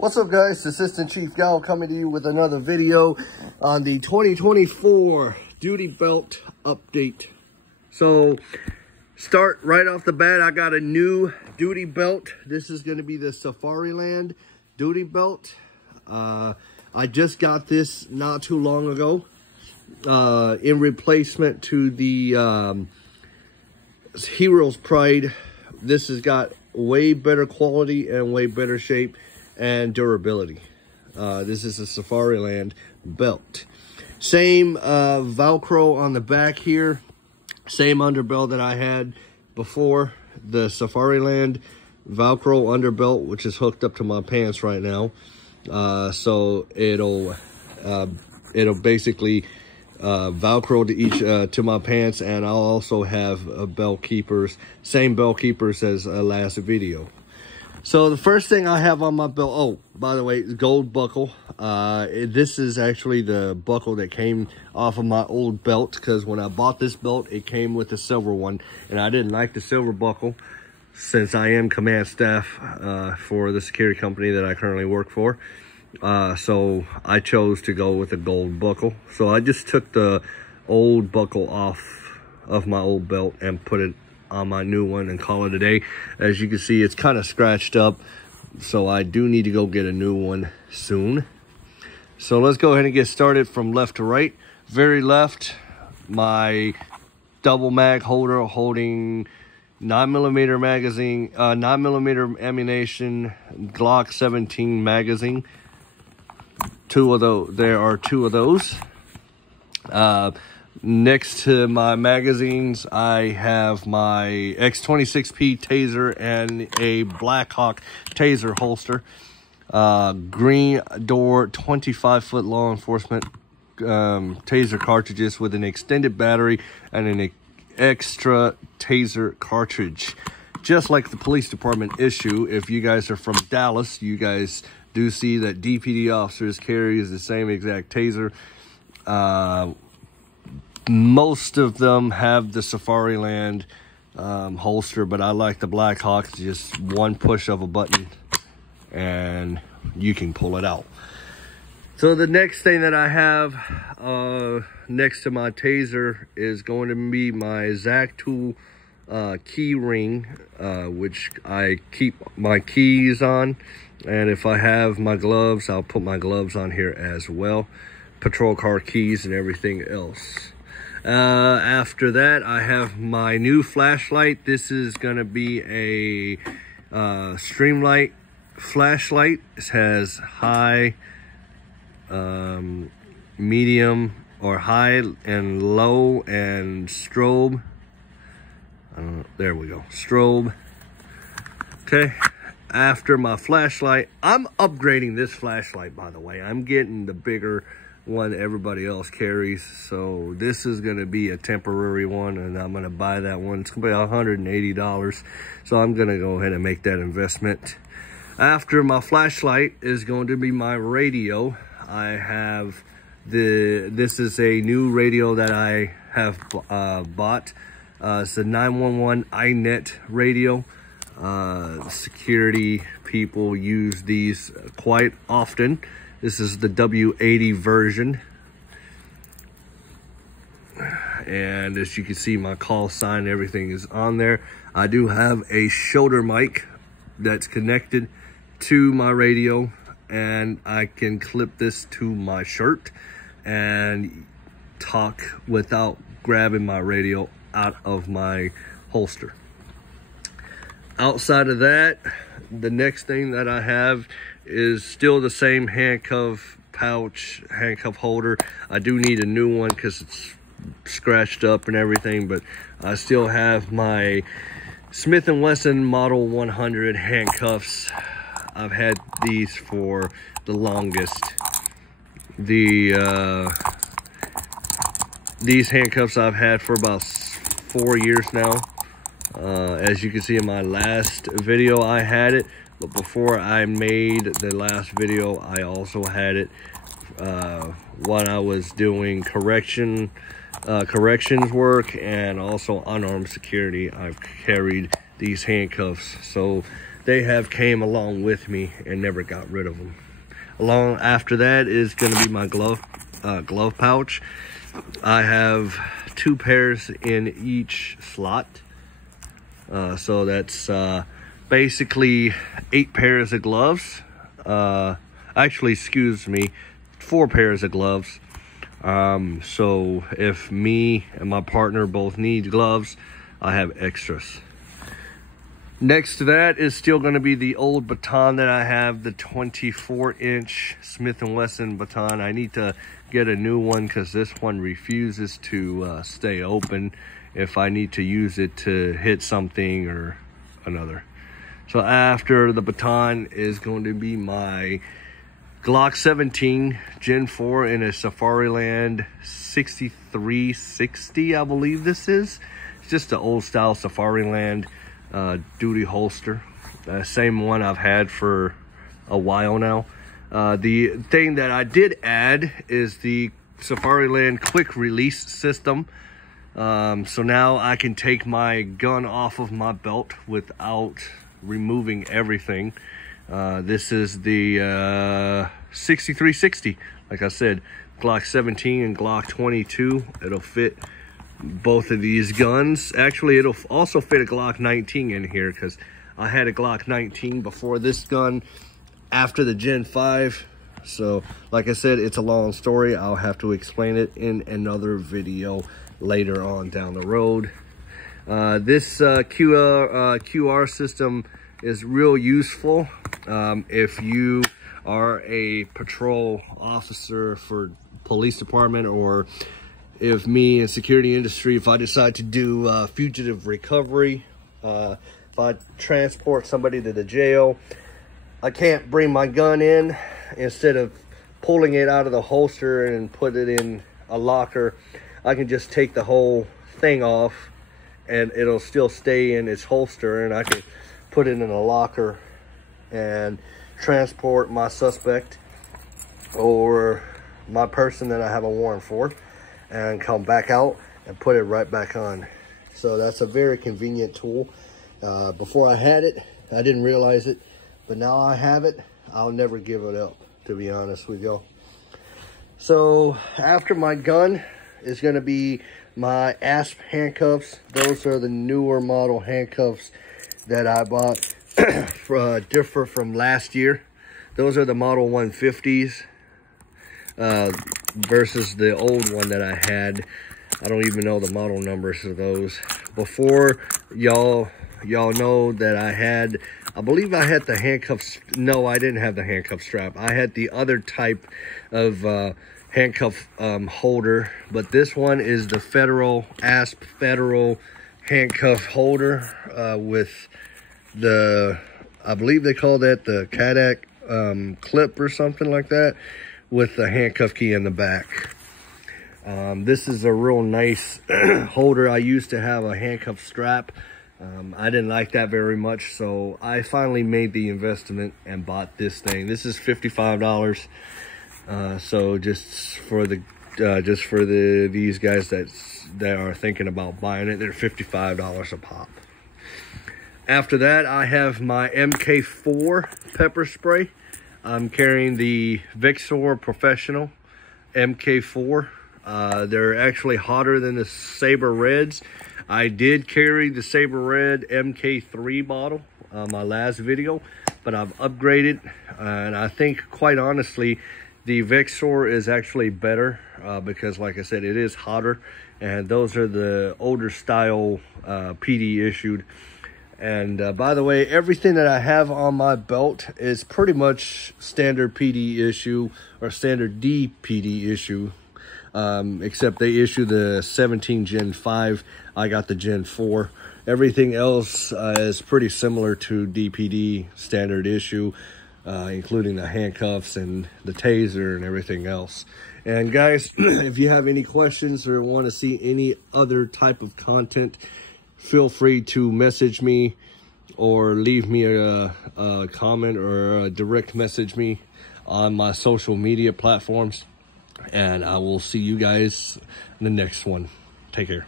What's up, guys? Assistant Chief Gal coming to you with another video on the 2024 duty belt update. So start right off the bat, I got a new duty belt. This is going to be the Safariland duty belt. I just got this not too long ago in replacement to the Heroes Pride. This has got way better quality and way better shape and durability. This is a Safariland belt. Same Velcro on the back here. Same underbelt that I had before. The Safariland Velcro underbelt, which is hooked up to my pants right now. So it'll basically Velcro to each to my pants, and I'll also have belt keepers, same belt keepers as last video. So the first thing I have on my belt, oh, by the way, gold buckle. This is actually the buckle that came off of my old belt, because when I bought this belt, it came with a silver one, and I didn't like the silver buckle since I am command staff for the security company that I currently work for. So I chose to go with a gold buckle. So I just took the old buckle off of my old belt and put it on my new one and call it a day. As you can see, it's kind of scratched up, so I do need to go get a new one soon. So let's go ahead and get started from left to right. Very left, my double mag holder holding 9mm magazine, 9mm ammunition, Glock 17 magazine. Two of those. There are two of those. Next to my magazines, I have my X26P taser and a Blackhawk taser holster. Green door 25-foot law enforcement taser cartridges with an extended battery and an extra taser cartridge. Just like the police department issue, if you guys are from Dallas, you guys do see that DPD officers carry the same exact taser. Most of them have the Safariland holster, but I like the Blackhawk. Just one push of a button and you can pull it out. So the next thing that I have next to my taser is going to be my Zac tool key ring, which I keep my keys on. And if I have my gloves, I'll put my gloves on here as well. Patrol car keys and everything else. After that, I have my new flashlight. This is going to be a Streamlight flashlight. It has high, medium, or high and low, and strobe. There we go, strobe. Okay. After my flashlight, I'm upgrading this flashlight, by the way. I'm getting the bigger one everybody else carries, so this is going to be a temporary one, and I'm going to buy that one. It's going to be $180, so I'm going to go ahead and make that investment. After my flashlight is going to be my radio. I have this is a new radio that I have bought. It's a 911 iNet radio. Security people use these quite often. This is the W80 version. And as you can see, my call sign, everything is on there. I do have a shoulder mic that's connected to my radio, and I can clip this to my shirt and talk without grabbing my radio out of my holster. Outside of that, the next thing that I have is still the same handcuff pouch, handcuff holder. I do need a new one because it's scratched up and everything, but I still have my Smith & Wesson Model 100 handcuffs. I've had these for the longest. These handcuffs I've had for about 4 years now. As you can see in my last video, I had it, but before I made the last video, I also had it when I was doing corrections work and also unarmed security. I've carried these handcuffs. So they have came along with me and never got rid of them. Along after that is going to be my glove pouch. I have 2 pairs in each slot. So that's basically 8 pairs of gloves. Actually, excuse me, 4 pairs of gloves. So if me and my partner both need gloves, I have extras. Next to that is still going to be the old baton that I have, the 24-inch Smith & Wesson baton. I need to get a new one because this one refuses to stay open if I need to use it to hit something or another. So after the baton is going to be my Glock 17 Gen 4 in a Safariland 6360, I believe this is. It's just an old style Safariland duty holster. Same one I've had for a while now. The thing that I did add is the Safariland quick release system. So now I can take my gun off of my belt without removing everything. This is the 6360. Like I said, Glock 17 and Glock 22. It'll fit both of these guns. Actually, it'll also fit a Glock 19 in here because I had a Glock 19 before this gun after the Gen 5. So like I said, it's a long story. I'll have to explain it in another video later on down the road. This QR system is real useful if you are a patrol officer for police department, or if me in security industry, if I decide to do fugitive recovery, if I transport somebody to the jail, I can't bring my gun in. Instead of pulling it out of the holster and put it in a locker, I can just take the whole thing off and it'll still stay in its holster, and I can put it in a locker and transport my suspect or my person that I have a warrant for and come back out and put it right back on. So that's a very convenient tool. Before I had it, I didn't realize it, but now I have it. I'll never give it up, to be honest with you. So after my gun is going to be my ASP handcuffs. Those are the newer model handcuffs that I bought differ from last year. Those are the model 150s versus the old one that I had. I don't even know the model numbers of those. Before, y'all know that I believe I had the handcuffs. No, I didn't have the handcuff strap. I had the other type of handcuff holder, but this one is the Federal ASP Federal handcuff holder with the, I believe they call that the Kodak clip or something like that, with the handcuff key in the back. This is a real nice holder. I used to have a handcuff strap. I didn't like that very much, so I finally made the investment and bought this thing. This is $55. So just for these guys that are thinking about buying it, they're $55 a pop. After that, I have my MK4 pepper spray. I'm carrying the Vexor Professional MK4. They're actually hotter than the Saber Reds. I did carry the Saber Red MK3 bottle on my last video, but I've upgraded, and I think, quite honestly, the Vexor is actually better because, like I said, it is hotter, and those are the older style PD issued. And by the way, everything that I have on my belt is pretty much standard PD issue or standard DPD issue, except they issue the 17 Gen 5. I got the Gen 4. Everything else is pretty similar to DPD standard issue, including the handcuffs and the taser and everything else. And guys, if you have any questions or want to see any other type of content, feel free to message me or leave me a comment or direct message me on my social media platforms. And I will see you guys in the next one. Take care.